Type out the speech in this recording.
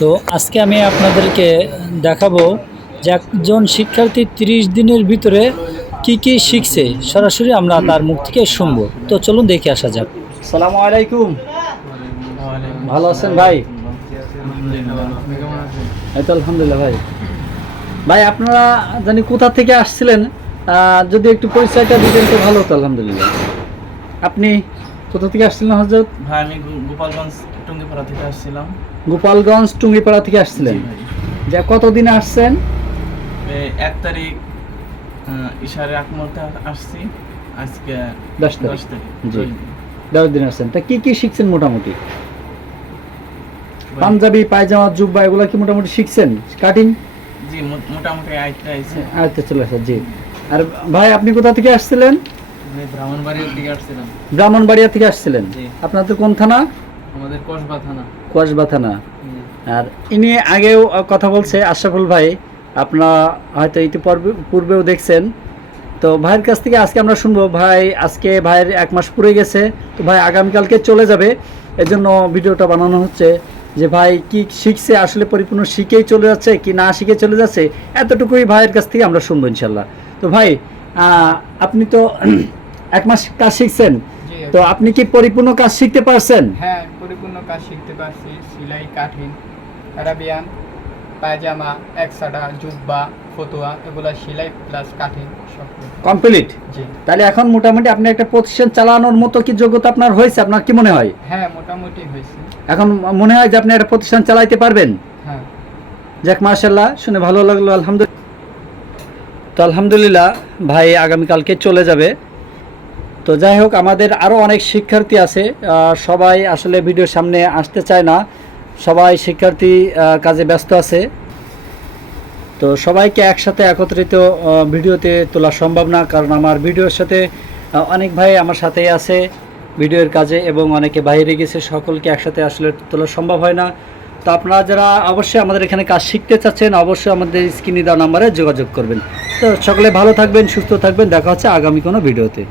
তো আজকে আমি আপনাদেরকে দেখাবো যে একজন শিক্ষার্থী 30 দিনের ভিতরে কি কি শিখছে, সরাসরি আমরা তার মুখ থেকে শুনবো। তো চলুন দেখে আসা যাক। আসসালামু আলাইকুম, ভালো আছেন ভাই? এই তো আলহামদুলিল্লাহ ভাই। ভাই আপনারা জানি কোথা থেকে আসছিলেন, যদি একটু পরিচয়টা দিতেন তো ভালো হতো। আলহামদুলিল্লাহ। আপনি কোথা থেকে আসছিলেন হযরত? ভাই আমি গোপালগঞ্জ টুঙ্গিপাড়া থেকে আসছিলাম। গোপালগঞ্জ টুঙ্গিপাড়া থেকে আসছিলেন? যে কতদিনে আসছেন? 1 তারিখ ইশারে আগ মুহূর্তে আসছি। আজকে 10 তারিখ। জি, 10 দিন আসছেন। তা কি কি শিখছেন মোটামুটি? পাঞ্জাবি, পায়জামা, জুব্বা এগুলা কি মোটামুটি শিখছেন? কাটিং? জি, মোটামুটি আইতে আইছে। আচ্ছা, চলে আসছে। জি। আর ভাই আপনি কোথা থেকে আসছিলেন? আমি ব্রাহ্মণবাড়িয়া থেকে আসছিলাম। ব্রাহ্মণবাড়িয়া থেকে আসছিলেন? আপনাদের কোন থানা? আমাদের কসবা থানা। কসবা থানা। আর ইনি আগেও কথা বলছে, আশরাফুল ভাই, আপনারা হয়তো পূর্বেও দেখছেন। তো ভাইয়ের কাছ থেকে আজকে আমরা শুনবো। ভাই আজকে ভাইয়ের 1 মাস পুরে গেছে, তো ভাই আগামীকালকে চলে যাবে। এজন্য ভিডিওটা বানানো হচ্ছে যে ভাই কি শিখছে, আসলে পরিপূর্ণ শিখেই চলে যাচ্ছে কি না শিখে চলে যাচ্ছে, এতটুকুই ভাইয়ের কাছ থেকে আমরা শুনবো ইনশাল্লাহ। তো ভাই আপনি তো 1 মাস কাজ শিখছেন, তো আপনি কি পরিপূর্ণ কাজ শিখতে পারছেন? হ্যাঁ, পরিপূর্ণ কাজ শিখতে পারছি। সেলাই, কাটিং, আরাবিয়ান, পায়জামা, একসাডা, জুব্বা, ফতুয়া এগুলা সেলাই প্লাস কাটিং সব কমপ্লিট। জি। তাহলে এখন মোটামুটি আপনি একটা প্রতিষ্ঠান চালানোর মতো কি যোগ্যতা আপনার হয়েছে? আপনার কি মনে হয়? হ্যাঁ, মোটামুটি হয়েছে। এখন মনে হয় যে আপনি একটা প্রতিষ্ঠান চালাইতে পারবেন? হ্যাঁ। যাক, মাশাআল্লাহ, শুনে ভালো লাগলো। আলহামদুলিল্লাহ। তো আলহামদুলিল্লাহ, ভাই আগামীকালকে চলে যাবে। তো যাই হোক, আমাদের আরও অনেক শিক্ষার্থী আছে, সবাই আসলে ভিডিওর সামনে আসতে চায় না, সবাই শিক্ষার্থী কাজে ব্যস্ত আছে। তো সবাইকে একসাথে একত্রিত ভিডিওতে তোলা সম্ভব না, কারণ আমার ভিডিওর সাথে অনেক ভাই আমার সাথেই আছে ভিডিওর কাজে, এবং অনেকে বাইরে গেছে, সকলকে একসাথে আসলে তোলা সম্ভব হয় না। তো আপনারা যারা অবশ্যই আমাদের এখানে কাজ শিখতে চাচ্ছেন, অবশ্যই আমাদের স্ক্রিনে দেওয়া নাম্বারে যোগাযোগ করবেন। তো সকলে ভালো থাকবেন, সুস্থ থাকবেন, দেখা হচ্ছে আগামী কোনো ভিডিওতে।